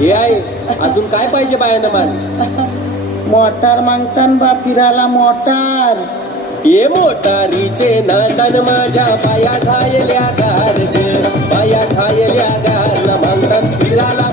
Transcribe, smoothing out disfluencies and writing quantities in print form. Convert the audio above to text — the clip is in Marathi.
हे आहे अजून काय पाहिजे बायानं मान? मोटार मागतान बा फिरायला मोटार. ये मोटारीचे नादान माझ्या पाया झायल्या गार ग, पाया झायल्या गार मागतात फिराला